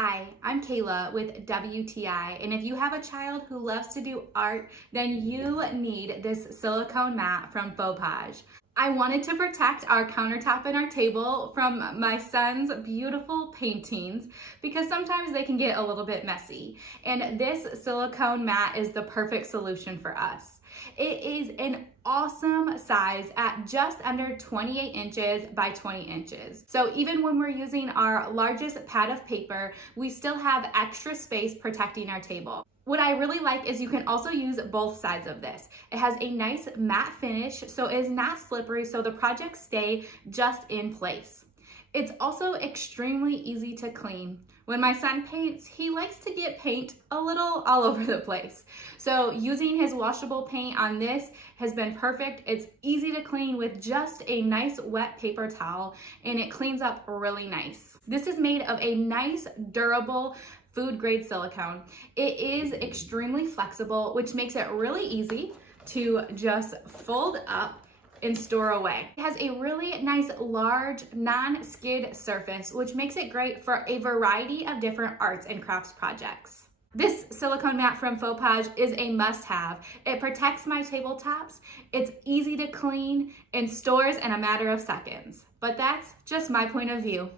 Hi, I'm Kayla with WTI, and if you have a child who loves to do art, then you need this silicone mat from Foepoge. I wanted to protect our countertop and our table from my son's beautiful paintings because sometimes they can get a little bit messy, and this silicone mat is the perfect solution for us. It is an awesome size at just under 28 inches by 20 inches. So even when we're using our largest pad of paper, we still have extra space protecting our table. What I really like is you can also use both sides of this. It has a nice matte finish, so it is not slippery, so the projects stay just in place. It's also extremely easy to clean. When my son paints, he likes to get paint a little all over the place. So using his washable paint on this has been perfect. It's easy to clean with just a nice wet paper towel, and it cleans up really nice. This is made of a nice, durable, food grade silicone. It is extremely flexible, which makes it really easy to just fold up and store away. It has a really nice large non-skid surface, which makes it great for a variety of different arts and crafts projects. This silicone mat from Foepoge is a must-have. It protects my tabletops, it's easy to clean, and stores in a matter of seconds. But that's just my point of view.